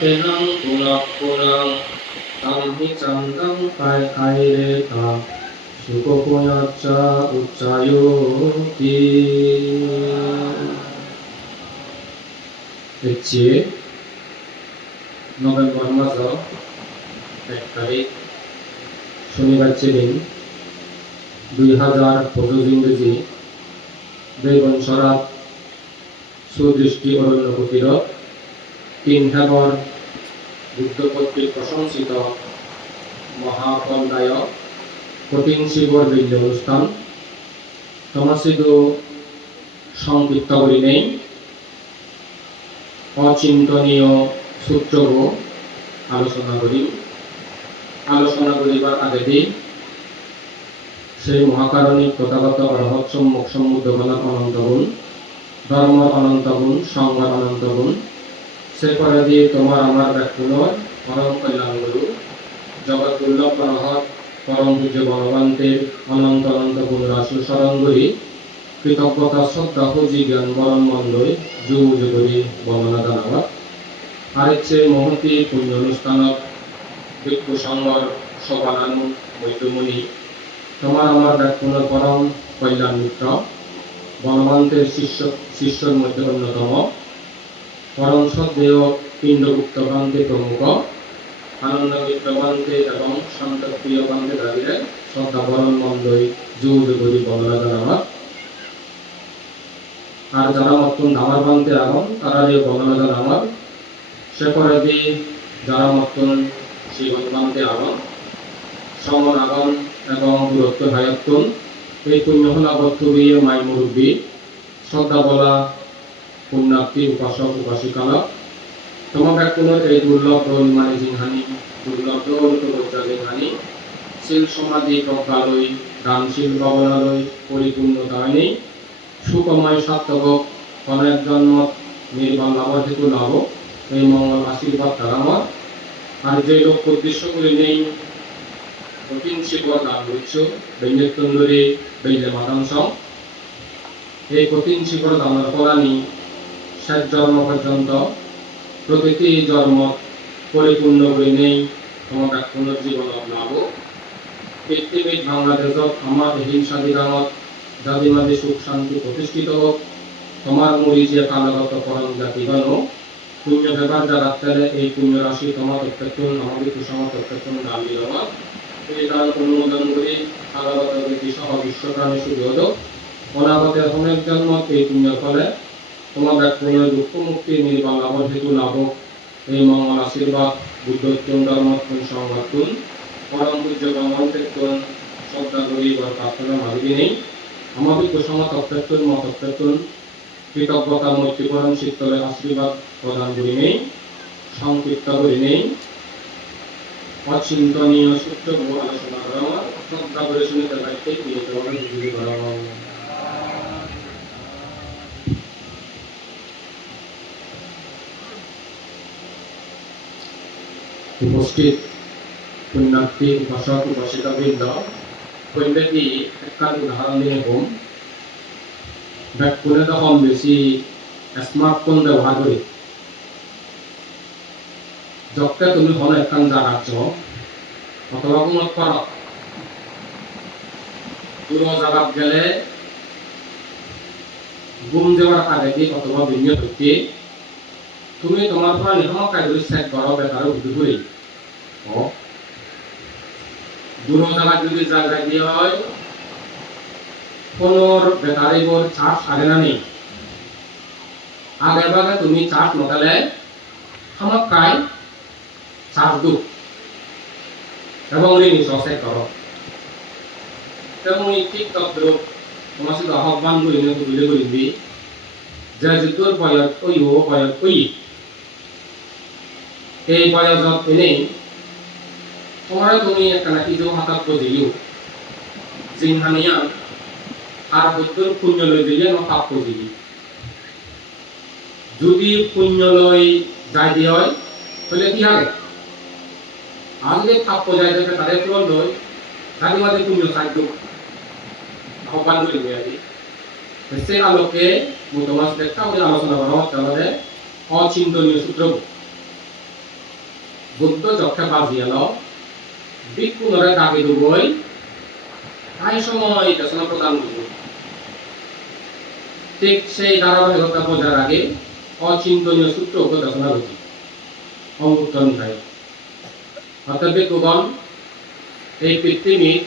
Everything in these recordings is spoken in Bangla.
Tenang punak punak Tamhi candang kai kai reka Suko puyacha uccayoti হচ্ছে নভেম্বর মাস এক তারিখ শনিবার দিন দুই হাজার পঁচিশ ইংরেজি বেগুন সরাব সুদৃষ্টি অরণ্য কুটির তিন হেবর বুদ্ধ কর্তৃক প্রশংসিত মহাফলদায়ক কঠিন শিবর বীর্য অনুষ্ঠান। তমাসিদু সংক্ষিপ্ত করি নেই। অচিন্তনীয় সূত্রও আলোচনা করি। আলোচনা করিবার আগে দিন সেই মহাকারণিক তথাগত অরহৎ সম্মুখ সমুদ্রগণ অনন্ত গুণ, ধর্ম অনন্ত গুণ সংবাদ অনন্ত গুণ। সে দিয়ে তোমার আমার ব্যাকুলর পরম কল্যাণ গুরু জগৎ দুর্লভ অরহৎ পরম পূজ্য অনন্ত অনন্ত গুণ রাশি স্মরণ করি কৃতজ্ঞতা, শ্রদ্ধা, পুঁজি, জ্ঞান, বরণ যুগ যুগরি বর্ণনা জানাবা আরেকছে মহতি, পুণ্য অনুষ্ঠানত ভিক্ষু সংঘর সবানানু বৈদ্যমণি। তোমার আমার ব্যাকুল পরম কল্যাণ মিত্র, বনবন্তের শিষ্য শিষ্যর মধ্যে অন্যতম। পরম সদেয় পিণ্ডগুপ্ত বান্তে প্রমুখ আনন্দ মিত্র বান্তে এবং শান্ত প্রিয় বান্তে দাঁড়িয়ে শ্রদ্ধা বরণ মন্দই যুগ যুগরি বর্ণনা জানাবা আর যারা মতন দামার বানতে আগন তারা যে বর্ণনা আমার সে করে দি যারা মতন শিবন বানতে আগন সমন আগন এবং দূরত্ব ভায়াত্তন এই পুণ্য হলা বর্তবীয় মাই মুরব্বী শ্রদ্ধা বলা পুণ্যার্থী উপাসক তোমাকে কোনো এই দুর্লভ রহিমানি জিংহানি দুর্লভ বজ্রা জিংহানি শিল সমাধি প্রজ্ঞালয় দানশীল ভাবনালয় পরিপূর্ণতায় সুকময় সার্থক অনেক জন্ম, নির্বাণ হেতু লাভ, এই মঙ্গল আশীর্বাদ আমার। আর যে লোক উদ্দেশ্য করে নেই, কঠিন শিবর দান করছ বৈন্যতন্দরে বৈলে মাতাংশ এই কঠিন শিবর দানের ফলানি শেষ জন্ম পর্যন্ত প্রতিটি জন্ম পরিপূর্ণ করে নেই। তোমার এক পুনর্জীবন লাভ পৃথিবীর বাংলাদেশত আমার হিংসা দিগামত দাদিমাদি সুখ, শান্তি প্রতিষ্ঠিত হোক। তোমার মুড়ি যে কালাগত পরম জাতি গণ পুণ্য ব্যবহার যারা তেলে এই পুণ্য রাশি তোমার প্রত্যেকজন আমাদের কুসমার প্রত্যেকজন দান দিল এই দান অনুমোদন করি, কালাগত ব্যক্তি সহ বিশ্বপ্রাণী হল অনাগতের অনেক জন্ম এই পুণ্যের ফলে তোমার ব্যাকুলের দুঃখ মুক্তি নির্বাণ লাভ হেতু লাভ এই মঙ্গল আশীর্বাদ বুদ্ধত্বন ধর্মত্বন সংবাদতুন পরম পূজ্য ব্রহ্মত্বন শ্রদ্ধা করি বা প্রার্থনা মালিনী নেই। আমাদের কুসুম তত্ত্বতুন মত তত্ত্বতুন কৃতজ্ঞতা মৈত্রীকরণ শীতলে আশীর্বাদ প্রদান করি নেই। সংক্ষিপ্ত করি নেই। অচিন্তনীয় সূত্র আলোচনা করা আমার। শ্রদ্ধা করে শুনে তার দায়িত্বে বিনীতভাবে বুঝিয়ে উপস্থিত পুণ্যার্থী উপাসক উপাসিকা কন্যাটি একখান উদাহরণ দিয়ে কম ব্যাকুলে তখন বেশি স্মার্টফোন ব্যবহার করি? যখন তুমি হল একখান জায়গা চ অথবা কোনো কর দূর জায়গা গেলে গুম যাওয়ার আগে অথবা ভিন্ন হইতে তুমি তোমার পৰা নিহমক কাৰ্য্য চেক কৰক উঠি ফুৰি দূৰ জায়গা যদি জায়গা দিয়ে হয় ফোনৰ বেটাৰীবোৰ চাৰ্জ আগে না নেই? আগে ভাগে তুমি চাৰ্জ নকালে সামকাই চাৰ্জ দু এবং নিশ্চয় চেক কৰক এবং ই ঠিক তদ্রুপ তোমার সাথে আহ্বান করি না যে যিটোৰ বয়স ঐ ও বয়স ঐ এই বয়সত এনেই তোমার তুমি একটা নাকি যে হাতাত জিংহানিয়া আর পুণ্য লই দিলে ন পাপ যদি পুণ্য লই যাই হয় তাহলে কি হবে? আজকে পাপ যাই দেবে তাদের মাঝে পুণ্য সে আলোকে একটা আলোচনা করা হচ্ছে আমাদের অচিন্তনীয় সূত্র বুদ্ধ যক্ষে বাজিয়াল বিক্ষুণরে দাবি দুবই। তাই সময় দেশনা প্রদান করব। ঠিক সেই ধারাবাহিকতা বোঝার আগে অচিন্তনীয় সূত্র উপদেশনা রয়েছে অঙ্গুত্তর নিকায় অর্থাৎ বিক্ষুগণ, এই পৃথিবীর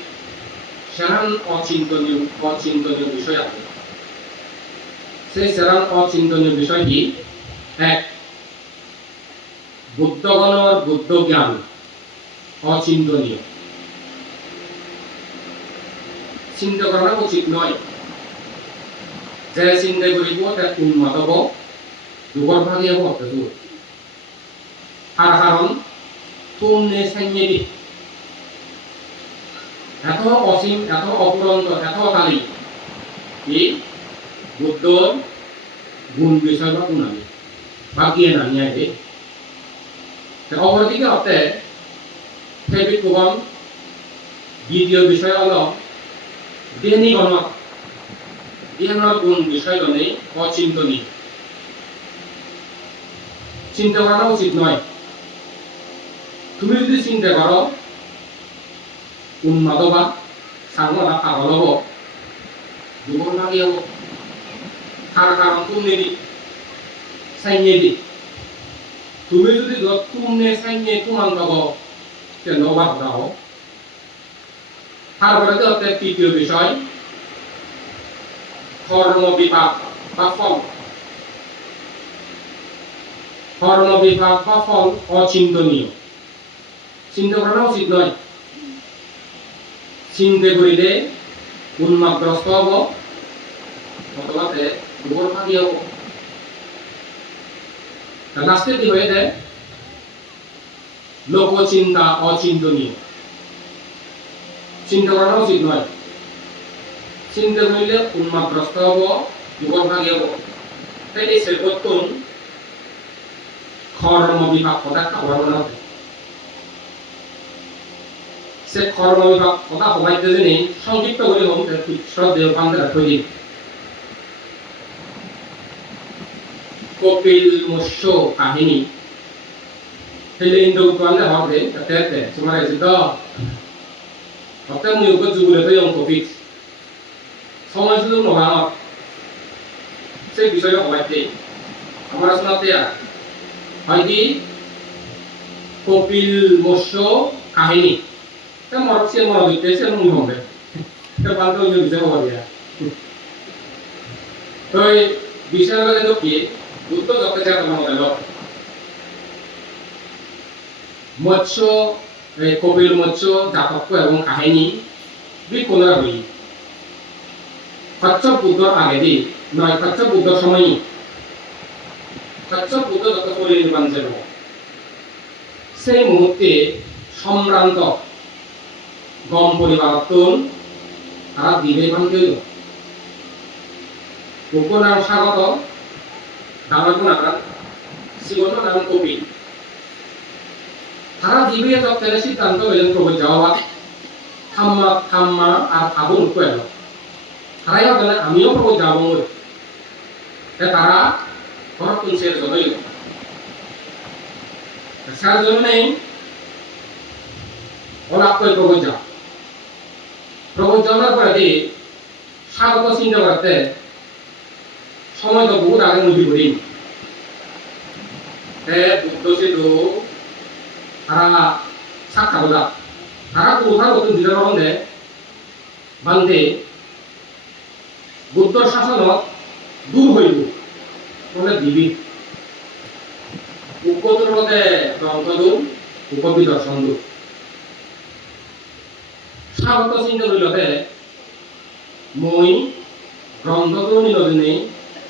সেরান অচিন্তনীয় অচিন্তনীয় বিষয় আছে। সেই সেরান অচিন্তনীয় বিষয়টি এক বুদ্ধগণর বুদ্ধ জ্ঞান অচিন্তনীয়। চিন্তা করা উচিত নয়। যে চিন্তা করিব তা উন্মাদ হব ভাগে হব অত্যদূর তার কারণ তুমনে সাইয়ে এত অসীম, এত অপুরন্ত, এত কালী কি? বুদ্ধর গুণ বিষয় বা গুণাবলী। বাকিয়ে না নিয়ে আইবে অপরদিকে অর্থে সেই বিক্ষোভন দ্বিতীয় বিষয় হল দেহনি গণ দেহনার গুণ বিষয়জনে অচিন্তনীয় চিন্তা করা উচিত নয়। তুমি যদি চিন্তা করো, উন্মাদ বা সাংবাদা পাগল হব দুবন ভাগি হব? তার কারণ তুমি দি সাইনে দি তুমি যদি তুমনে দাও তারপরে তৃতীয় বিষয় কর্ম বিভাগ বা ফল। বিপাক বা ফল অচিন্তনীয়। চিন্তা করা উচিত নয় চিন্তা করিলে উন্মাদগ্রস্ত হব। অথবা দুর্বল ভাগি হব। লাস্টে কি হয়ে যায়। লোকচিন্তা, অচিন্তনীয়। চিন্তা করা উচিত নয়। চিন্তা করলে উন্মাদগ্রস্ত হব দুর্বল হব। তাই এই সেরকম কর্ম বিভাগ কথা খাবার না হবে সে কর্ম বিভাগ কথা সবাইতে জানি সংক্ষিপ্ত করে হম শ্রদ্ধেয় পান্ডা থৈ কপিল মৎস্য কাহিনী le hok de te te cuma itu do waktu mu yuko juga itu সময় শুধু নগাঁৱত সেই বিষয়ে সমাজতে আমাৰ আচলতে হয় কি? কপিল মৎস্য কাহিনী। তে মনত সে মনত দিতে সে মুই হবে তে পাল্টা বিষয় হব দিয়া তো এই বিষয়গুলো কিন্তু কি? দুটো জায়গা মনে গেল মৎস্য কপিল মৎস্য জাতক্য এবং কাহিনী বি পুনরা হই কচ্ছপ আগে দি নয় কচ্ছপ বুদ্ধর সময়ই কচ্ছপ বুদ্ধ যত পরিনির্বাণ যেন সেই মুহূর্তে সম্ভ্রান্ত গম পরিবার তুল তারা দিবে ভাঙতে উপনাম স্বাগত দামার গুণাকার শিবন নাম কপিল তারা দিবে তত্ত্বের সিদ্ধান্ত হইলেন প্রভু যাওয়া থাম্মা থাম্মা আর আবু উঠো এলো তারাই ভাবলেন, আমিও প্রভু যাব তারা ঘর তুলসের জন্যই সার জন্যই অলাপ করে প্রভু যা প্রভু জানার পরে স্বাগত চিন্তা করতে সময় তো বহুত আগে নদী করি হে বুদ্ধ সিদ্ধু তারা সাক্ষা বোঝা তারা কোথাও নতুন দিনের মধ্যে বান্ধে বুদ্ধর শাসনত দূর হইব মানে দিবি। উপদূর মধ্যে দন্তদূর উপবিদর্শন দূর স্বাগত চিন্তা করিলতে মই গ্রন্থটো নিলদিনে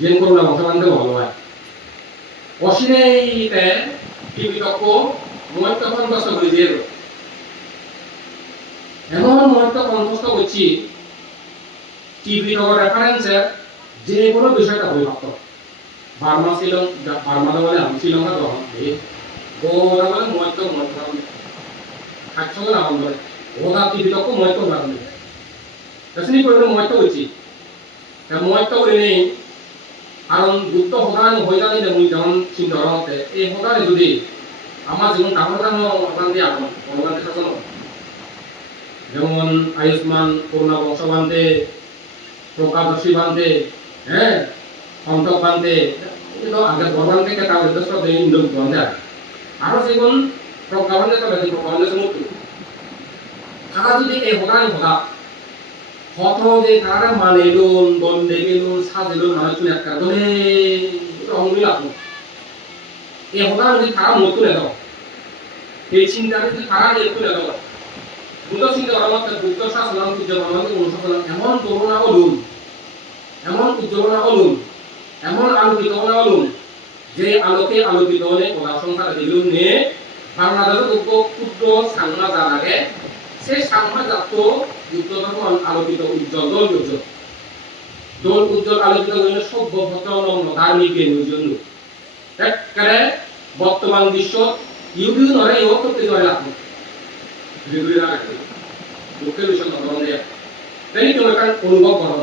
যেন করুণা বংশ বান্ধব ভালো হয় অসীনেইতে টিভি তক্ক মহত্ব করে দিয়ে এমন মহত্ব কণ্ঠস্থ করছি টিভি নগর রেফারেন্সে যে কোনো বিষয়টা ভাবত বার্মা শ্রীলঙ্কা বার্মা বলে আমি শ্রীলঙ্কা গ্রহণ করি গোরা বলে মহত্ব মহত্ব খাচ্ছ না আমার বলে ওরা টিভি তক মহত্ব রাখবে তাছনি করে করছি মহত্ব করে নেই কারণ গুপ্ত সদায় হৈ জানি যে মই যেমন চিন্তা এই সদায় যদি আমার জীবন ডাঙর ডাঙর অর্গান দিয়ে আগন অর্গান শাসন যেমন আয়ুষ্মান করুণা বংশ বান্ধে প্রকাদর্শী বান্ধে হ্যাঁ সন্তক বান্ধে কিন্তু আগে ভগবান থেকে তার উদ্দেশ্য দেয় ইন্দ্র বান্ধে আরও জীবন প্রজ্ঞা বান্ধে তবে প্রজ্ঞা সমুদ্র তারা যদি এই সদায় সদা হত যে মানে লোন দণ্ডে গেলুন মধ্যে অনুশাসন এমন করুণা হলুন এমন উজ্জ্বল হলুন এমন আলোকিত হলুন যে আলোকে আলোকিত হলে কলা সংসার দিলুন নে। বাংলাদেশের ক্ষুদ্র যা লাগে সেই সাংমা জাত যুক্ত তখন আলোকিত উজ্জ্বল দোল উজ্জ্বল দোল উজ্জ্বল আলোকিত হলে সভ্য ভদ্র ধার্মিক জন্য বর্তমান বিশ্ব ইউবিউ নয় ইউ করতে তুমি একটা অনুভব করো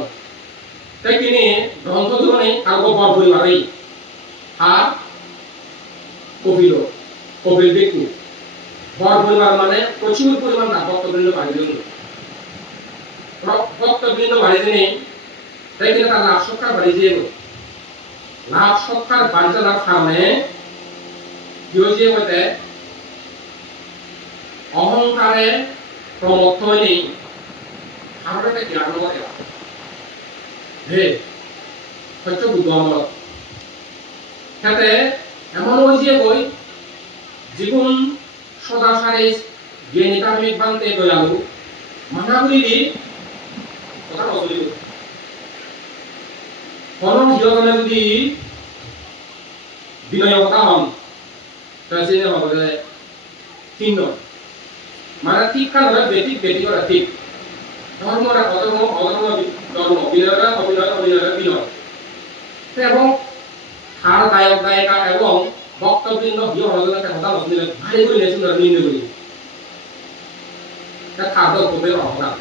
তাই তিনি গ্রন্থ পরিবারই আর কপিল ব্যক্তি বর পরিবার মানে প্রচুর পরিমাণ না, ভক্তবৃন্দ বাড়ি জন্য ভক্তবৃন্দ বাড়ি জন্য তাই তিনি তার লাভ সৎকার বাড়ি দিয়ে লাভ সৎকার বাড়িতে লাভ কারণে অহংকারে প্রমত্ত হয়নি। আমরা জ্ঞান হে, সত্য বুদ্ধ সাথে এমন হয়েছে বই জীবন সদাচারে জ্ঞানী কার্মিক বান্তে দয়ালু দি কথা নচলিব কোন হিরজনে যদি বিনয়তা হন তাহলে সে ভাবে তিন মানে ঠিক কারণে বেটিক বেটি করা ঠিক। ধর্মরা অধর্ম অধর্ম ধর্ম বিনয়রা অবিনয় অবিনয় বিনয়। এবং হার দায়ক দায়িকা এবং ভক্তবৃন্দ হিয় হজনকে হতা নচলিলে ভারী করে নেছিল নিন্দে করি তা খাদ্য করবে অহংকার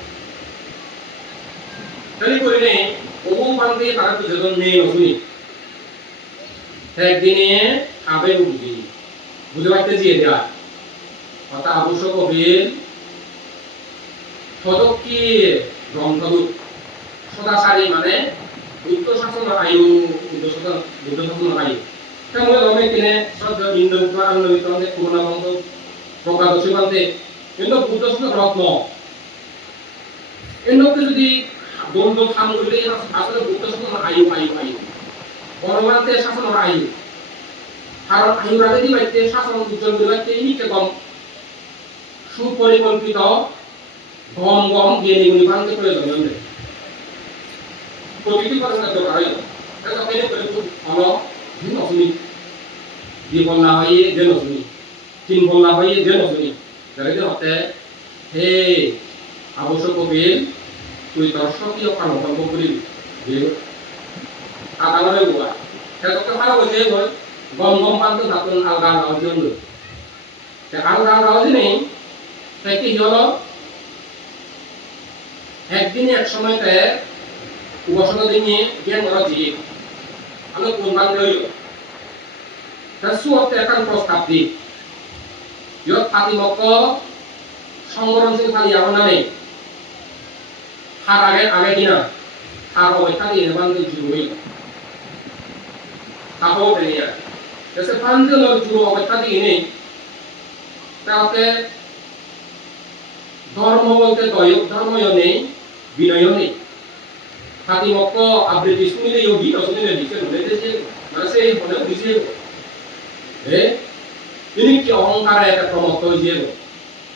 তাই করে নেই বহু পান্তে তারা দুজন মেয়ে নচুনি একদিনে খাবে বুঝি বুঝে পারতে দিয়ে দেওয়া অর্থাৎ আবশ্যক কবির সদক্ষী গ্রন্থদূত। সদাচারী মানে বুদ্ধ শাসন আয়ু বুদ্ধ শাসন বুদ্ধ শাসন আয়ু සංගමයේ තිනේ සද්ද බින්දු කරන්න විතරනේ කුණමංග প্রকার সীমান্তে এগুলো বুদ্ধস্থ রত্ন এগুলোকে যদি বন্ধ খান করলে আসলে বুদ্ধস্থ আয়ু আয়ু আয়ু বর্মান্তে শাসন আয়ু। কারণ আয়ু রাজনীতি বাড়িতে শাসন উজ্জ্বল বাড়িতে ইনিকে কম সুপরিকল্পিত গম গম জ্ঞানী গুলি ভাঙতে প্রয়োজন হবে প্রতিটি কথা দরকার হলো এটা হলো ভিন্ন অসুবিধা। দি বলনা হয়ে যেন শুনি। তিন বলনা হয়ে যেন শুনি। যারা হতে, হে আবশ্যক কবিল তুই দর্শকীয় কারণ কল্প করি আদালতে বুয়া সেটাকে ভালো বলছে বল। গম গম পান্ত দাঁতন আলগা গাও জন্য আলগা গাও নেই। তাই কি হলো? একদিন এক সময়তে উপাসনা দিনে জ্ঞান করা জীব। আমি কোনবান লইল? তার সুয়তে একান প্রস্তাব দি ইয়ত ফাতিমক সংবরণশীল খালি আমার নামে হার আগে আগে কিনা হার অবস্থা দিয়ে বান্ধে জুড়ি তাহলে পেরিয়া দেশে বান্ধে লোক জুড়ো অবস্থা দিয়ে নেই তাতে ধর্ম বলতে দয়ক ধর্মও নেই বিনয় নেই ফাতিমক আবৃত্তি শুনিলে যোগী ধরে দিছে মানে সেই হলে দিছে তিনি অহংকারে একটা প্রমত্ত হয়েছে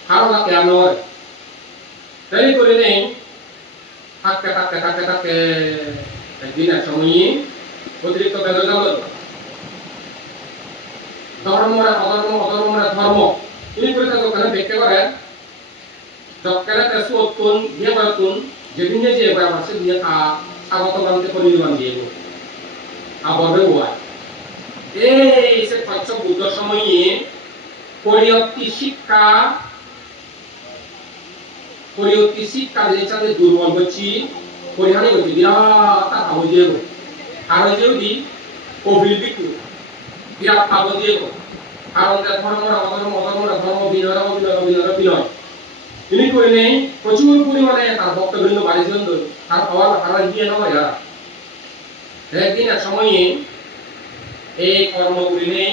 কারও না কেন নয়। তাই করে নেই। থাকতে থাকতে থাকতে থাকতে একদিন এক সময় অতিরিক্ত বেদনা ধর্মরা অধর্ম, অধর্মরা ধর্ম। ini করে তার দোকানে দেখতে পারে দোকানে তার সুতুন দিয়ে বাতুন যেদিনে যে এবার আছে দিয়ে তা স্বাগত বানতে পরিমাণ দিয়ে হয় এই সে পাঁচ বুদ্ধ সময়ে পরিয়ক্তি শিক্ষা পরিয়ক্তি শিক্ষা যে চাঁদে দুর্বল হচ্ছি, পরিহানি হচ্ছে, বিরাট টাকা হয়ে যাব আর হয়ে যদি কবিল বিকু, বিরাট পাবো দিয়ে কারণ তার ধর্ম অধর্ম অধর্ম ধর্ম বিনয় অবিনয় অবিনয় বিনয় তিনি করে প্রচুর পরিমাণে তার ভক্তবৃন্দ বাড়িয়েছিলেন তার পাওয়ার হারা গিয়ে নেওয়া যারা একদিন এক সময়ে এই কর্মগুলি নেই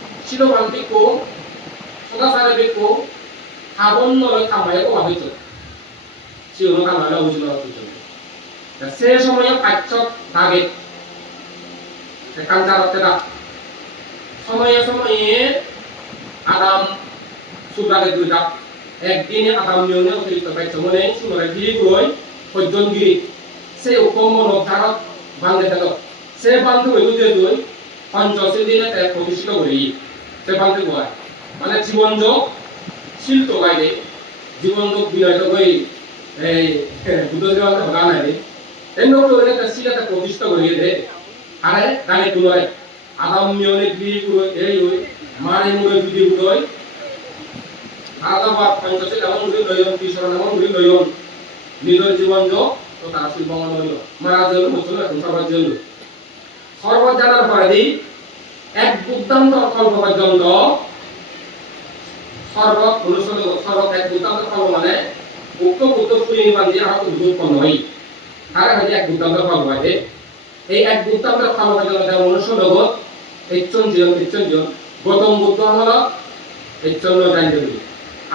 লইয়ন পক্ষ মুসিন কইলে তুমি উনিয়া বাড়ি ন সাপু ন কারণ পক্ষ যেটা বুঝবার দু এত মানে তুমি বিয়ে নয় বলে লগাই তে খায়ও পক্ষ লইয়ন ছিল বান্তিকো সদা সারে বেকো হাবন্ন লয় খামায় ববা হইছ সিওনো খামায় উজিল হইছ সে সময়ে পাচ্চক দাগে কাঞ্চারতে সময়ে সময়ে আদাম সুদাগে দুইটা একদিনে আদাম নিয়মে অতিরিক্ত পাইছে মনে সুন্দরে গিরি গৈ সজ্জন গিরি সেই উপম নধারত বান্ধে দিল সে বান্ধে হইল যে দুই পঞ্চশী দিনে প্রতিষ্ঠিত করি সে বান্ধে গোয়ায় মানে জীবন যোগ গাইলে জীবন যোগ গই এই, বুদ্ধ দেওয়ালে হগা নাই রে এন্ন করে তার শিলাতে প্রতিষ্ঠিত করিয়ে দে আরে গানে তুলয় আদাম মিয়নে গিরি গুলো এই ওই মারে মুরে যদি গুলোয় আদাবার পঞ্চশী এমন গুলি লয়ন, কিশোর এমন গুলি লয়ন। নিজের জীবন যোগ তো তার শিল্প মনে হইল। মারা জল মুচল এখন সর্বত জল সর্বত জানার পরে দি এক বুদ্ধান্ত কল্প পর্যন্ত সর্বত অনুসরণ সর্বত এক বুদ্ধান্ত কল্প মানে উক্ত পুরী নির্মাণ দিয়ে উদ্যোগ উৎপন্ন হই। আর হচ্ছে এক বুদ্ধান্ত কল্প আছে এই এক বুদ্ধান্ত কল্প পর্যন্ত মনুষ্য জগৎ এইচন জীবন এইচন জীবন গৌতম বুদ্ধ হল এইচন জানতে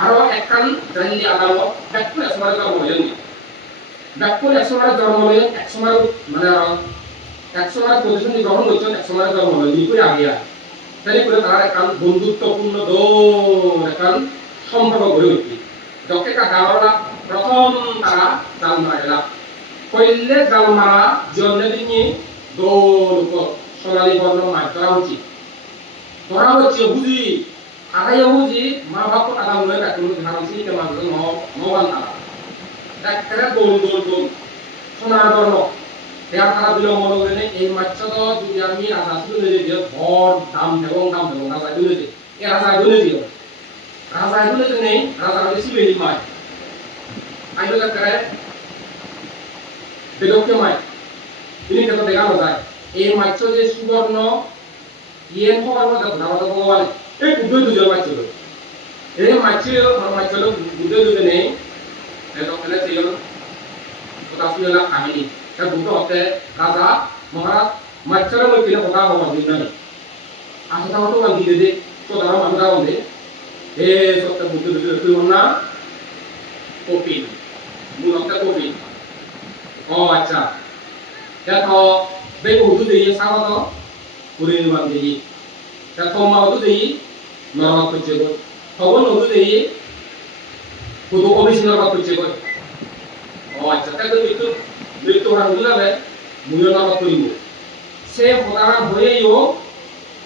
আরও একখান জানি আদালত ব্যাকুল একসময় জন্ম হলেন। ব্যাকুল একসময় জন্ম হলেন একসময় মানে একসময় পজিশন গ্রহণ করছেন, একসময় জন্ম হলেন নিকুই আগিয়া তাই করে তার একান বন্ধুত্বপূর্ণ দৌড় একান সম্পর্ক গড়ে উঠি যকে গাওয়ালা প্রথম তারা জাল মারা গেলা। কইলে জাল মারা জন্মে দিনে দৌড় সোনালী বর্ণ মাছ ধরা উচিত। ধরা হচ্ছে বুঝি আদায় বুঝি মা বাপ আদাম লয় কাকুন ধারণ সি কে মানুষ ন নবান তারা ডাক্তারে দৌড় দৌড় বর্ণ এর তারা মনে করে এই মাছ তো যদি আমি রাজা শুনে যে দিও ভর দাম এবং দাম এবং রাজা দিলে যে এ রাজা দিলে দিও। রাজা দিলে যে নেই রাজা শিবে নি মায় আইলো ডাক্তারে বেদকে মায় তিনি কেন দেখানো যায় এই মাছ যে সুবর্ণ ইয়েন হবার মধ্যে নামাজ ভগবানে এই বুদ্ধ দুজন মাছ ছিল এই মাছ মাছ ছিল বুদ্ধ দুজনে কথা শুনে কাহিনী তা বুদ্ধ হতে রাজা মহারাজ মাছরা মই কিনে কথা হবার দিন নাই। আসা থাকা তো বান্ধি দে তো তারা মানুষ দে এ সত্য বুদ্ধ দুজন তুই না? কপিল মূল হতে কপিল। ও আচ্ছা। দেখো বেগ উর্দু দিয়ে স্বাগত পুরীর বান্ধি দেখো মা উর্দু দিয়ে নরমাত করছে গো। খবর উর্দু দিয়ে kudu komisioner waktu cekoi oh aja kan itu itu be muyo nama tulimu se potaran hoye yo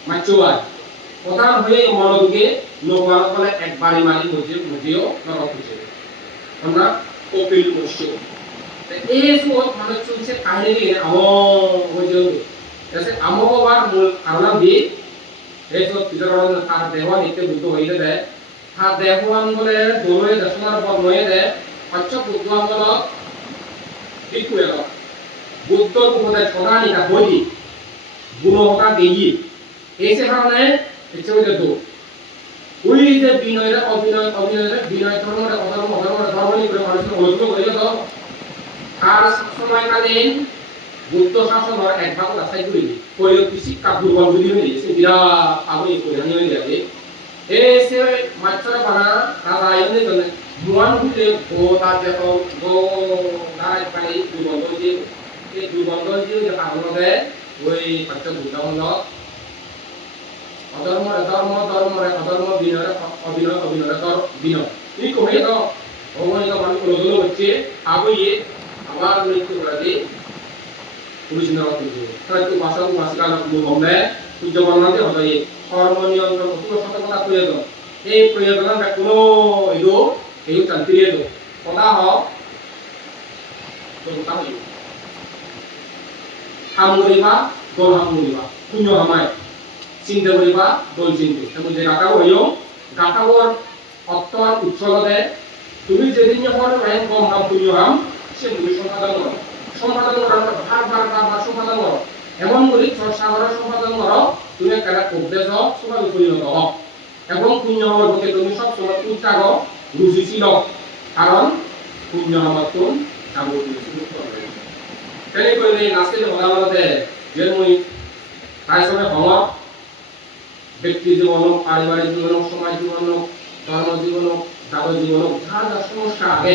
macuan potaran hoye yo monoduge নোবান একবারই মারি বুঝে বুঝিও নরক বুঝে আমরা কপিল মুষ্য এই সব মানে চলছে কাহিনী আমো বুঝে এসে আমো বার মূল কারণ দি এই সব পিতর তার দেওয়া নিতে বুদ্ধ হইলে দেয় হা দেহওয়ান বলে দোলয়ে দশমার পর নয়ে দে পাঁচ বুদ্ধওয়ান বল বিকুয়ে ল বুদ্ধ উপদে ছড়ানি তা বলি গুণহতা দেই এসে কারণে ইচ্ছে হইতে দো ওই যে বিনয়ের অভিনয় অভিনয়ের বিনয় ধর্মটা অধর্ম অধর্ম ধর্ম নিয়ে করে মানুষকে অনুষ্ঠিত করিল তো আর সময়কালীন বুদ্ধ শাসনের এক ভাগ আশাই করি করিল শিক্ষা দুর্বল যদি হয়ে গেছে বিরাট আগুন করে হানি হয়ে যাবে এসে 마처럼 하나 one take go that they go go that by do bond do cái do bond do the power হচ্ছে আগিয়ে আবার মৃত্যু করা তাই তো ভাষা ভাষিকা অনুভব নেয় সূর্য বর্ণাতে হবে কর্ম নিয়ন্ত্রণ সতর্কতা প্রয়োজন এই প্রয়োজনটা কোনো এগুলো Tenho canteiro. Quando a ró, tentang itu. Hamuriba, dol hamuriba, kunyo hamai. Sindamuriba, dol sindu. Namun jika kau yang, kata war, অত্যন্ত উচ্চলতে তুমি যেদিন যখন র্যাঙ্ক কম হাম পুজো হাম সে তুমি সম্পাদন করো সম্পাদন করো ভার ভার ভার ভার সম্পাদন করো এমন করি চর্চা করো সম্পাদন করো তুমি একটা উপদেশ হোক সময় উপনীত হোক এবং পুণ্য হওয়ার প্রতি তুমি সবসময় উচ্চাগ উৎসাহ রুচিশীল কারণ শূন্য হওয়ার তো যাবতীয় সুযোগ করবে। তেনেকৈ এই নাচকেই সদালতে যে মই তাই সময় ব্যক্তি জীৱনক পাৰিবাৰিক জীৱনক সমাজ জীৱনক ধৰ্ম জীৱনক জাত জীৱনক যা যা সমস্যা আহে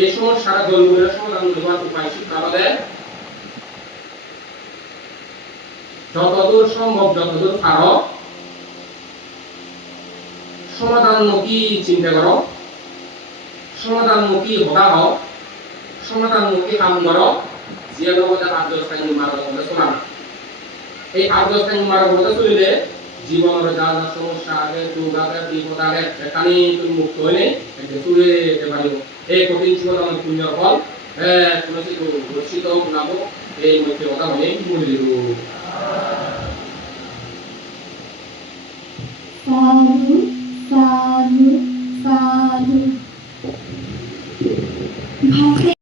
এই সমস্যার দলগুলোর সমাধান দেওয়ার উপায় শিক্ষাবাদে যতদূর সম্ভব, যতদূর পারো সমাধানমুখী চিন্তা করো। সমাধানমুখী হতা হও। সমাধানমুখী কাম করো এই চলিলে যা যা সমস্যা বিপদ তুমি মুক্ত হইলে একদিন চলে যেতে পারিব এই কঠিন জীবন আমার পুণ্যর ফল। গুণাব এই মধ্যে কথা বলে দিব